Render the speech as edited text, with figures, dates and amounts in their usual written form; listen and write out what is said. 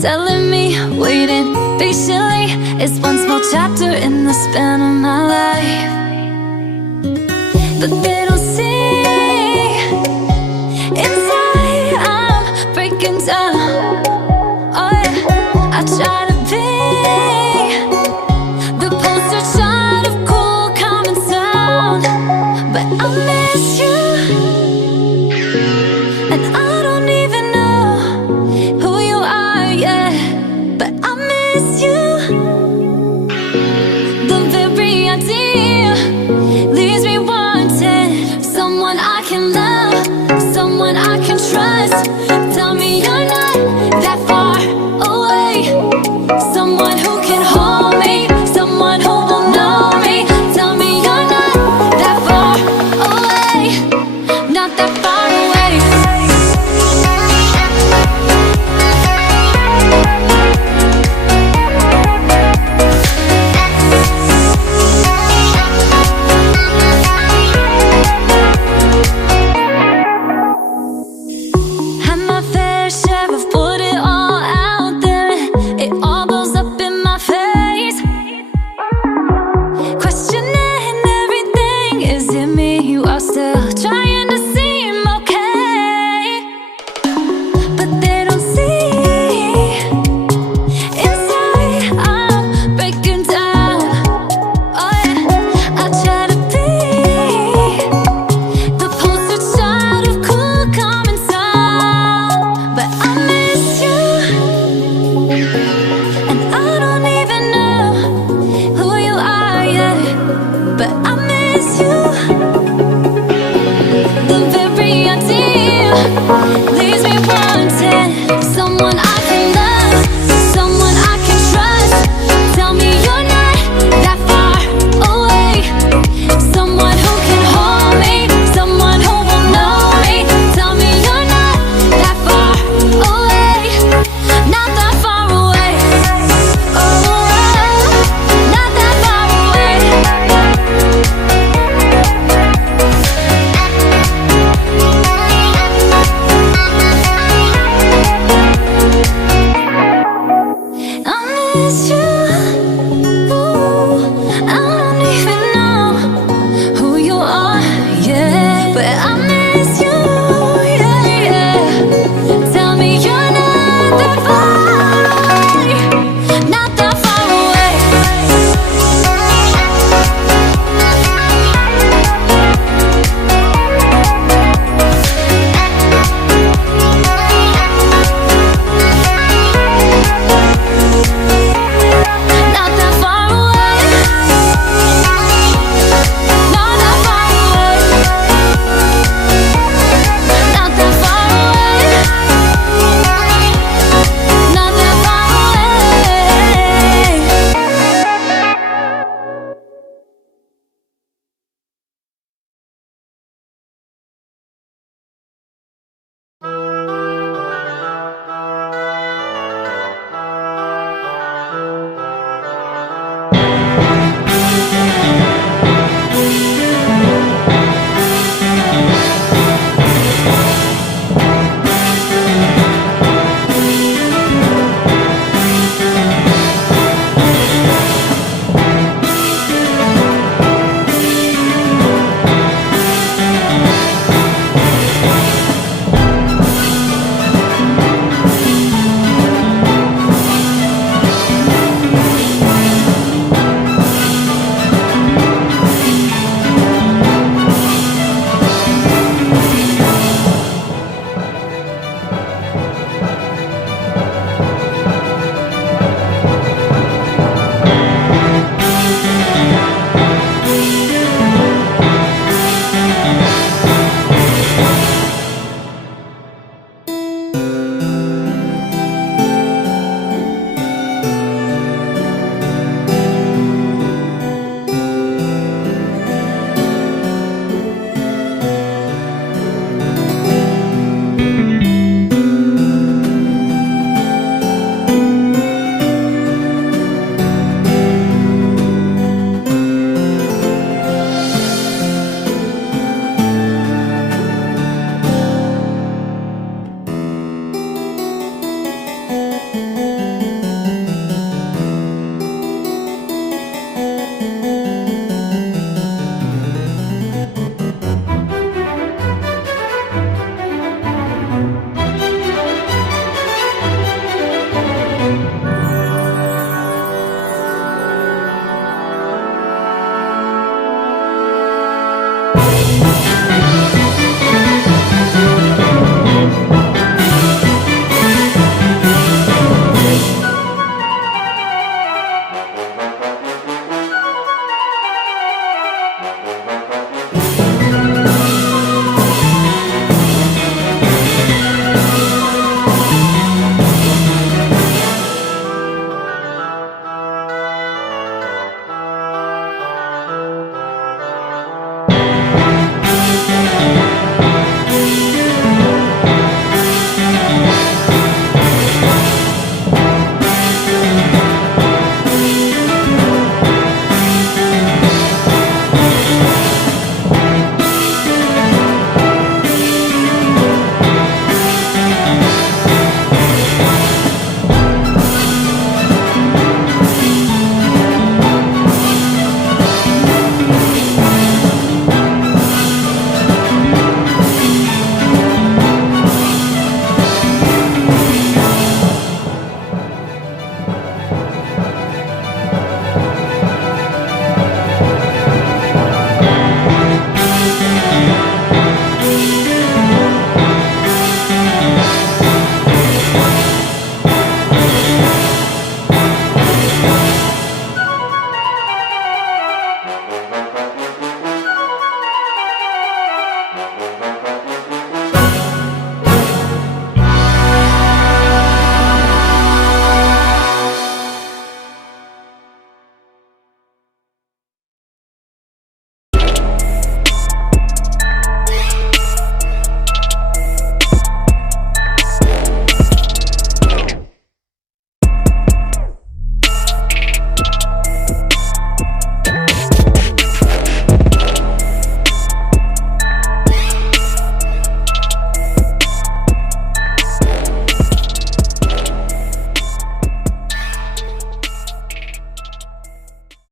telling me, waiting patiently, it's one small chapter in the span of my life. But they don't see inside I'm breaking down. Oh yeah, I try to be the poster child of cool, calm and sound, but I miss you. And I don't even know who you are yet, but I miss you. The very idea leaves me wanting someone I can love, someone I can trust. Tell me you're not that far away, someone who can hold me, someone who will know me. Tell me you're not that far away, not that far away. Had my fair share of put it all out there. It all blows up in my face, questioning everything. Is it me you are still trying to seem okay? But they don't see inside I'm breaking down. Oh yeah, I try to be the poster child of cool, calm and sound, but I miss you. And I don't even know who you are yet, but I miss you. The very idea leaves me wanting someone I can love, someone I can trust. Tell me you're not that far away, someone who can hold me, someone who will know me. Tell me you're not that far away, not that far away. Oh, not that far away. I miss you.